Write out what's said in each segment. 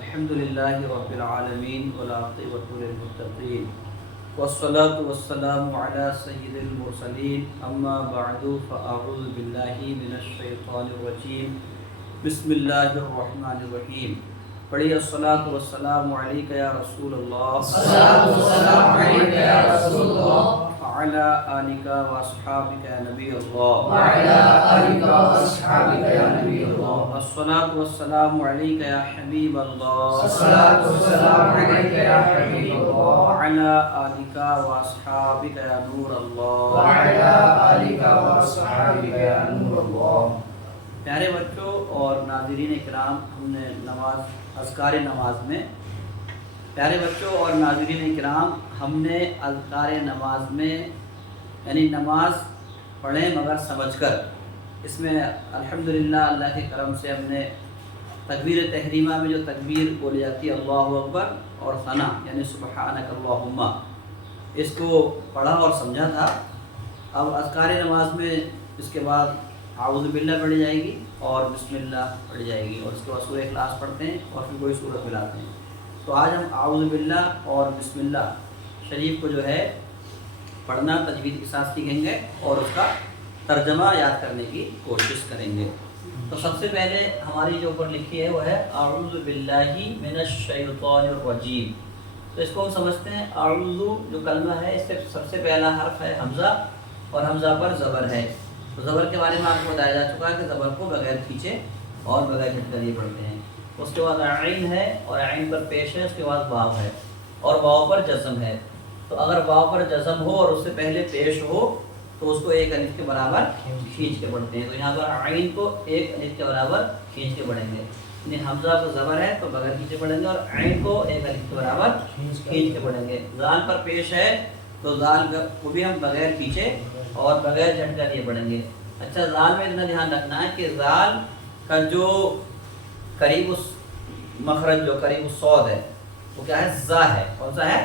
الحمدللہ رب العالمین والعاقبۃ للمتقین والصلاة والسلام علی سید المرسلین اما بعد فاعوذ باللہ من الشیطان الرجیم بسم اللہ الرحمن الرحیم. پڑھیے الصلاۃ والسلام علیک یا رسول اللہ وعلی آلک واصحابک یا نبی اللہ. الصلاۃ والسلام علیک یا حبیب اللہ وعلی آلک واصحابک یا نور اللہ. پیارے بچوں اور ناظرین کرام، ہم نے اذکار نماز میں یعنی نماز پڑھیں مگر سمجھ کر، اس میں الحمدللہ اللہ کے کرم سے ہم نے تکبیر تحریمہ میں جو تکبیر بولی جاتی ہے اللہ اکبر اور ثنا یعنی سبحانک اللہم، اس کو پڑھا اور سمجھا تھا. اب اذکار نماز میں اس کے بعد اعوذ باللہ پڑھی جائے گی اور بسم اللہ پڑھی جائے گی، اور اس کے بعد سورہ اخلاص پڑھتے ہیں اور پھر کوئی سورت ملاتے ہیں. تو آج ہم اعوذ باللہ اور بسم اللہ شریف کو جو ہے پڑھنا تجوید کے ساتھ سیکھیں گے اور اس کا ترجمہ یاد کرنے کی کوشش کریں گے. تو سب سے پہلے ہماری جو اوپر لکھی ہے وہ ہے اعوذ باللہ من الشیطان الرجیم. تو اس کو ہم سمجھتے ہیں اعوذ جو کلمہ ہے اس سے سب سے پہلا حرف ہے حمزہ، اور حمزہ پر زبر ہے. تو زبر کے بارے میں آپ کو بتایا جا چکا ہے کہ زبر کو بغیر کھینچے اور بغیر جھٹکا دیے پڑھتے ہیں. اس کے بعد عین ہے اور عین پر پیش ہے، اس کے بعد واو ہے اور واو پر جزم ہے. تو اگر واو پر جزم ہو اور اس سے پہلے پیش ہو تو اس کو ایک الف کے برابر کھینچ کے پڑھتے ہیں. تو یہاں پر عین کو ایک الف کے برابر کھینچ کے پڑھیں گے، یعنی حمزہ کو زبر ہے تو بغیر کھینچے پڑھیں گے اور عین کو ایک الف کے برابر کھینچ کے پڑھیں گے. زال پر پیش ہے تو زال کو بھی ہم بغیر کھینچے اور بغیر جھٹکا دیے پڑھیں گے. اچھا، زال میں اتنا دھیان رکھنا ہے کہ زال کا جو قریب اس مخرج جو قریب الصوت ہے وہ کیا ہے؟ زا ہے. کون سا ہے؟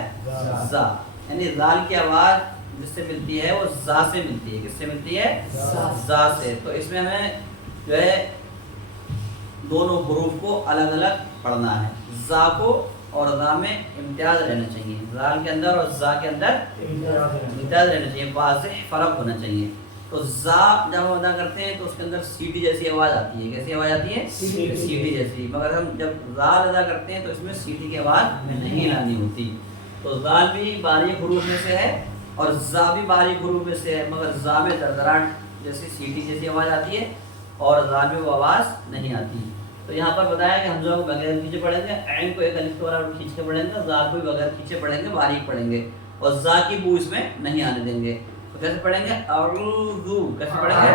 زا. یعنی زال کی آواز جس سے ملتی ہے وہ زا سے ملتی ہے. کس سے ملتی ہے؟ زا سے. تو اس میں ہمیں جو ہے دونوں حروف کو الگ الگ پڑھنا ہے. زا کو اور زا میں امتیاز رہنا چاہیے، زال کے اندر اور زا کے اندر امتیاز رہنا چاہیے، واضح فرق ہونا چاہیے. تو زا جب ہم ادا کرتے ہیں تو اس کے اندر سیٹی جیسی آواز آتی ہے. کیسی آواز آتی ہے؟ سیٹی جیسی. مگر ہم جب زال ادا کرتے ہیں تو اس میں سیٹی کی آواز نہیں لانی ہوتی. تو زال بھی باریک حروف میں سے ہے اور زا بھی باریک حروف میں سے ہے، مگر زا میں دردراہٹ جیسی سیٹی جیسی آواز آتی ہے اور زال میں وہ آواز نہیں آتی. تو یہاں پر بتایا کہ حمزہ کو بغیر کھینچے پڑھیں گے، عین کو ایک الف کے برابر کھینچ کے پڑھیں گے، زال کو بھی بغیر کھینچے پڑھیں گے، باریک پڑھیں گے اور زا کی بو اس میں نہیں آنے دیں گے. تو کیسے پڑھیں گے؟ اعوذ. کیسے پڑھیں گے؟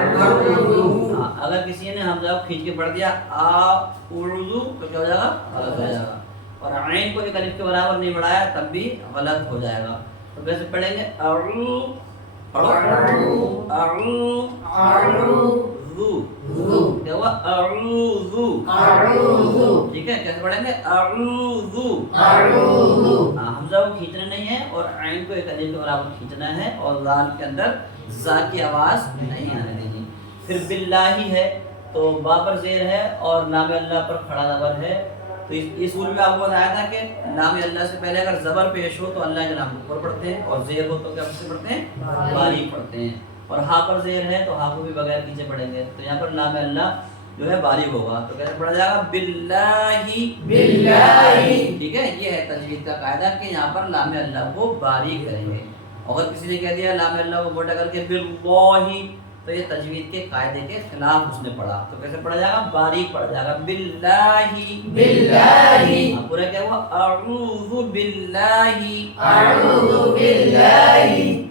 ہاں، اگر کسی نے حمزہ کو کھینچ کے پڑھ دیا اعوذ تو کیا ہو جائے گا؟ غلط ہو جائے گا. اور عین کو ایک الف کے برابر نہیں بڑھایا تب بھی غلط ہو جائے گا. تو کیسے پڑھیں گے؟ اعوذ. کیا ہوا؟ اعوذ. ٹھیک ہے، کیسے پڑھیں گے؟ اعوذ. حمزہ کو کھینچنا نہیں ہے اور عین کو ایک الف کے برابر کھینچنا ہے اور زال کے اندر زا کی آواز نہیں آنے دینی. پھر باللہ ہے تو با پر زیر ہے اور نام اللہ پر کھڑا زبر ہے. تو اس اصول میں آپ کو بتایا تھا کہ نام اللہ سے پہلے اگر زبر پیش ہو تو اللہ کے نام کو اوپر پڑھتے ہیں اور زیر ہو تو کیا سے پڑھتے ہیں؟ باریک پڑھتے ہیں. اور ہا پر زیر ہے تو ہا کو بھی بغیر پیچھے پڑھیں گے. تو یہاں پر نام اللہ جو ہے باریک ہوگا. تو کیسے پڑھا جائے گا؟ باللہ. ٹھیک ہے، یہ ہے تجوید کا قاعدہ کہ یہاں پر لام اللہ کو باریک کریں گے. اگر کسی نے کہہ دیا لام اللہ کو موٹا کر کے باللہ تو یہ تجوید کے قاعدے کے خلاف اس نے پڑھا. تو کیسے پڑھا جائے گا؟ باریک پڑھا جائے گا. باللہ. پورا کیا ہوا؟ اعوذ باللہ.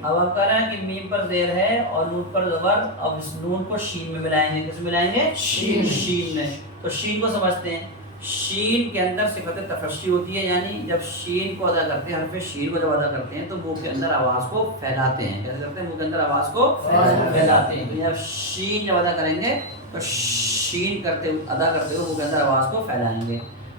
اب ہم کہہ رہے ہیں کہ میم پر زیر ہے اور نون پر زبر. اب اس نون کو شین میں ملائیں گے. کس میں ملائیں گے؟ شین میں. تو شین کو سمجھتے ہیں. شین کے اندر صفت تفشی ہوتی ہے، یعنی جب شین کو ادا کرتے ہیں، حرف شین کو جب ادا کرتے ہیں تو منہ کے اندر آواز کو پھیلاتے ہیں. کیسے کرتے ہیں؟ منہ کے اندر آواز کو پھیلاتے ہیں. تو جب شین جب ادا کریں گے تو شین کرتے ادا کرتے ہوئے منہ کے اندر آواز کو پھیلائیں گے.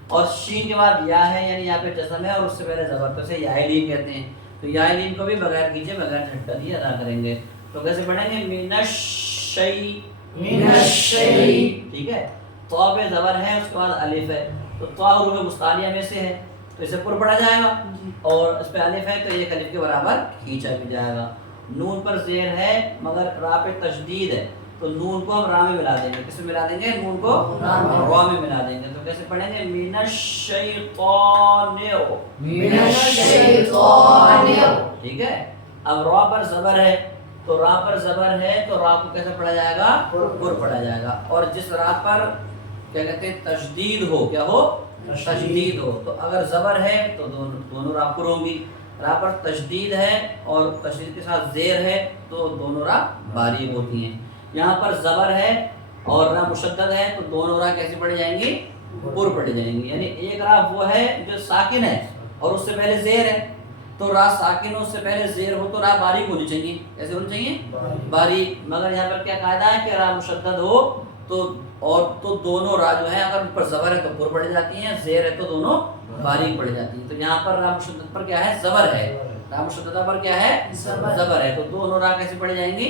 اور شین کے بعد یا ہے، یعنی یہاں پہ جزم ہے اور اس سے پہلے زبر، تو اسے یا لین کہتے ہیں. تو یا لین کو بھی بغیر کھینچے بغیر جھٹکا دیے ادا کریں گے. تو کیسے پڑھیں گے؟ من الشیء. ٹھیک ہے. تو پہ زبر ہے، اس کے بعد الف ہے. تو طا حروف مستعلیہ میں سے ہے تو اسے پر پڑھا جائے گا، اور اس پہ الف ہے تو ایک الف کے برابر کھینچا بھی جائے گا۔ نون پر زیر ہے مگر را پہ تشدید ہے تو نون کو ہم را میں ملا دیں گے، کس میں ملا دیں گے؟ نون کو را میں ملا دیں گے، تو کیسے پڑھیں گے؟ من الشیطان، من الشیطان، ٹھیک ہے۔ اب را پر زبر ہے تو را پر زبر ہے تو را کو کیسے پڑھا جائے گا؟ پر پڑھا جائے گا، اور جس را پر کیا کہتے ہیں تشدید ہو، کیا ہو؟ تشدید ہو، تو اگر زبر ہے تو دونوں را پر ہوں گی، را پر تشدید ہے اور تشدید کے ساتھ زیر ہے تو دونوں را باریک ہوتی ہیں۔ یہاں پر زبر ہے اور را مشدد ہے تو دونوں را کیسے پڑھی جائیں گی؟ پر پڑھی جائیں گی، یعنی ایک را وہ ہے جو ساکن ہے اور اس سے پہلے زیر ہے، تو را ساکن ہو، اس سے پہلے زیر ہو تو را باریک ہونی چاہیے، کیسے ہونی چاہیے؟ باریک۔ مگر یہاں پر کیا قاعدہ ہے کہ را مشدد ہو تو دونوں را جو ہے اگر ان پر زبر ہے تو پر پڑھی جاتی ہیں، زیر ہے تو دونوں باریک پڑھی جاتی ہیں۔ تو یہاں پر را مشدد پر کیا ہے؟ زبر ہے، را مشددہ پر کیا ہے؟ زبر ہے، تو دونوں را کیسے پڑھی جائیں گی؟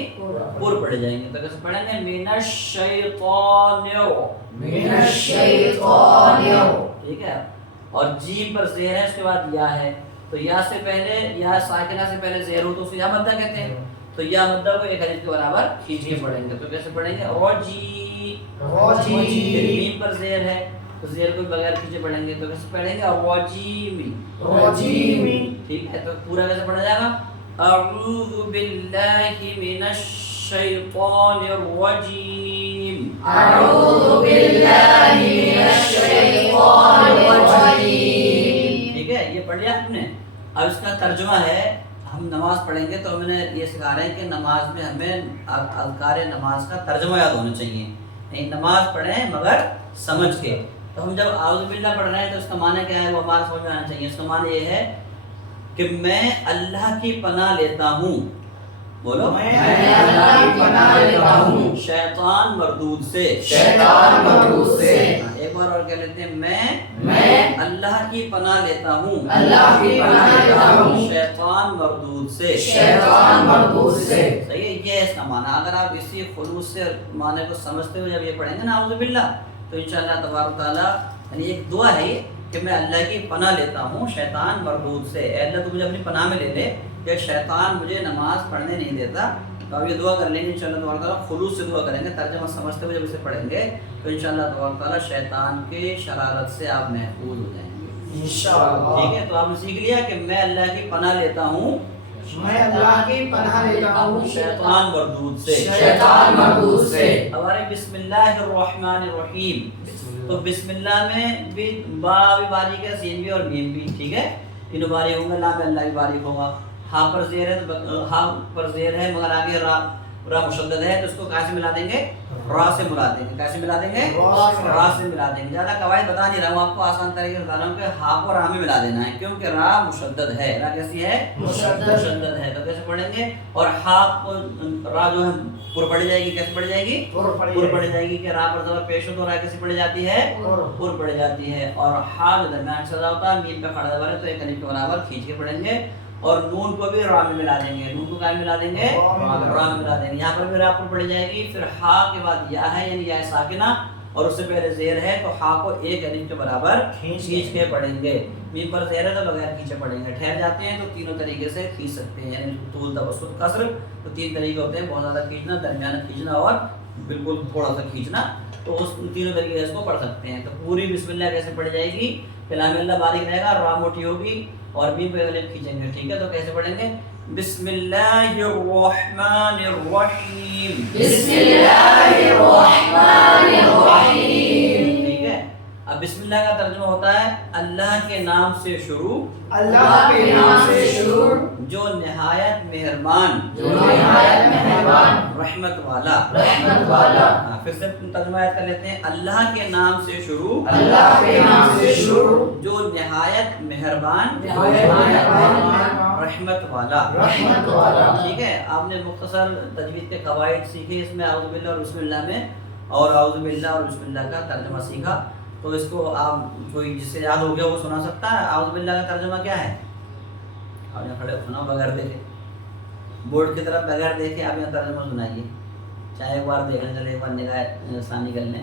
پر پڑھی جائیں گی، تو کیسے پڑھیں گے؟ من الشیطان، من الشیطان، ٹھیک ہے۔ اور جیم پر زیر ہے، اس کے بعد یا ہے، تو یا سے پہلے، یا ساکنہ سے پہلے زیر ہو تو اسے یا مدہ کہتے ہیں، تو یا مدہ کو ایک الف کے برابر کھینچ کے پڑھیں گے، تو کیسے پڑھیں گے؟ رجی، میم پر زیر ہے تو زیر کو بغیر کھینچے پڑھیں گے، تو کیسے پڑھیں گے؟ رجیم، ٹھیک ہے۔ تو پورا کیسے پڑھا جائے گا؟ اعوذ باللہ من الشیطان الرجیم، اعوذ باللہ من الشیطان الرجیم، ٹھیک ہے، یہ پڑھ لیا آپ نے۔ اب اس کا ترجمہ ہے، ہم نماز پڑھیں گے تو ہم نے یہ سکھا رہے ہیں کہ نماز میں ہمیں اذکار نماز کا ترجمہ یاد ہونا چاہیے، یعنی نماز پڑھیں مگر سمجھ کے۔ تو ہم جب اعوذ باللہ پڑھ رہے ہیں تو اس کا معنی کیا ہے وہ ہمارے سمجھ میں آنا چاہیے۔ اس کا معنی یہ ہے کہ میں اللہ کی پناہ لیتا ہوں، بولو، میں اللہ کی پناہ لیتا ہوں شیطان مردود سے، شیطان مردود سے، ایک بار اور کہہ لیتے ہیں، میں اللہ کی پناہ لیتا ہوں، اللہ کی پناہ لیتا ہوں شیطان مردود سے، شیطان مردود سے۔ صحیح ہے، یہ ہے اس کا معنی۔ اگر آپ اسی خلوص سے معنی کو سمجھتے ہوئے جب یہ پڑھیں گے نا اعوذ باللہ، تو انشاءاللہ تبارک تعالیٰ، یعنی ایک دعا ہے یہ کہ میں اللہ کی پناہ لیتا ہوں شیطان مردود سے، اے اللہ تو مجھے اپنی پناہ میں لے لے کہ شیطان مجھے نماز پڑھنے نہیں دیتا۔ تو اب یہ دعا کر لیں گے انشاءاللہ تبارک تعالیٰ، خلوص سے دعا کریں گے، ترجمہ سمجھتے ہوئے جب اسے پڑھیں گے تو انشاءاللہ تبارک تعالیٰ شیطان کے شرارت سے آپ محفوظ ہو جائیں گے انشاءاللہ۔ ٹھیک ہے، تو آپ نے سیکھ لیا کہ میں اللہ کی پناہ لیتا ہوں، میں اللہ کی پناہ لیتا ہوں شیطان مردود سے، شیطان مردود سے۔ ہمارے بسم اللہ الرحمن الرحیم، تو بسم اللہ میں بھی با بھی باریک ہے، سین بھی اور میم بھی، ٹھیک ہے، تینوں باریک ہوں گے، لام میں اللہ بھی باریک ہوگا۔ ہاں پر زیر ہے تو ہاں پر زیر ہے مگر آگے را مشدد ہے تو اس کو کہاں سے ملا دیں گے؟ را سے ملا دیں گے، کیسے ملا دیں گے؟ را سے ملا دیں گے۔ زیادہ قواعد بتا نہیں رہا ہوں آپ کو، آسان طریقے سے بتا رہا ہوں کہ ہاں کو را میں ملا دینا ہے، کیونکہ را مشدد ہے، را کیسی ہے؟ مشدد ہے، تو کیسے پڑھیں گے؟ اور ہاں کو را جو ہے پر پڑھی جائے گی، کیسے پڑھی جائے گی؟ پر پڑھی جائے گی، کہ را پر زبر پیش ہو تو را کیسے پڑھی جاتی ہے؟ پر پڑھی جاتی ہے، اور ہاں جو درمیان سے ادا ہوتا ہے، میم پہ کھڑا زبر ہے تو ایک الف کے برابر کھینچ کے پڑھیں گے، اور نون کو بھی را میں ملا دیں گے، نون کو کیا ملا دیں گے؟ را میں ملا دیں گے۔ یہاں پر بھی را پر پڑھی جائے گی، پھر ہا کے بعد یا ہے یعنی یا ساکنہ، اور اس سے پہلے زیر ہے تو ہا کو ایک الف کے برابر کھینچ کے پڑھیں گے، میم پر زیر ہے تو بغیر کھینچے پڑھیں گے۔ ٹھہر جاتے ہیں تو تینوں طریقے سے کھینچ سکتے ہیں، یعنی طول توسط قصر، تو تین طریقے ہوتے ہیں، بہت زیادہ کھینچنا، درمیانہ کھینچنا اور بالکل تھوڑا سا کھینچنا، تو اس تینوں طریقے سے اس کو پڑھ سکتے ہیں۔ تو پوری بسم اللہ کیسے پڑھی جائے گی؟ کلام اللہ باریک رہے گا، را موٹی ہوگی اور بھی پہ الف کھینچیں گے، ٹھیک ہے، تو کیسے پڑھیں گے؟ بسم اللہ الرحمن الرحیم، بسم اللہ الرحمن الرحیم، ٹھیک ہے۔ اب بسم اللہ کا ترجمہ ہوتا ہے اللہ کے نام سے شروع، اللہ کے نام سے شروع، جو نہایت مہربان، جو نہایت مہربان، رحمت والا، رحمت والا۔ پھر سے ترجمہ کر لیتے ہیں، اللہ کے نام سے شروع، اللہ کے نام سے شروع، جو نہایت مہربان، نہایت مہربان، رحمت والا، رحمت والا۔ ٹھیک ہے۔ آپ نے مختصر تجوید کے قواعد سیکھے اس میں، اعوذ باللہ اور بسم اللہ میں، اور اعوذ باللہ اور بسم اللہ کا ترجمہ سیکھا، تو اس کو آپ کوئی جس سے یاد ہو گیا وہ سنا سکتا ہے۔ اعوذ باللہ کا ترجمہ کیا ہے؟ آپ نے کھڑے سنا بغیر دیکھے، بورڈ کی طرف بغیر دیکھے آپ یہاں ترجمہ سنائیے، چاہے ایک بار دیکھ لیں، چلے ایک بار نگاہ ثانی کر لیں،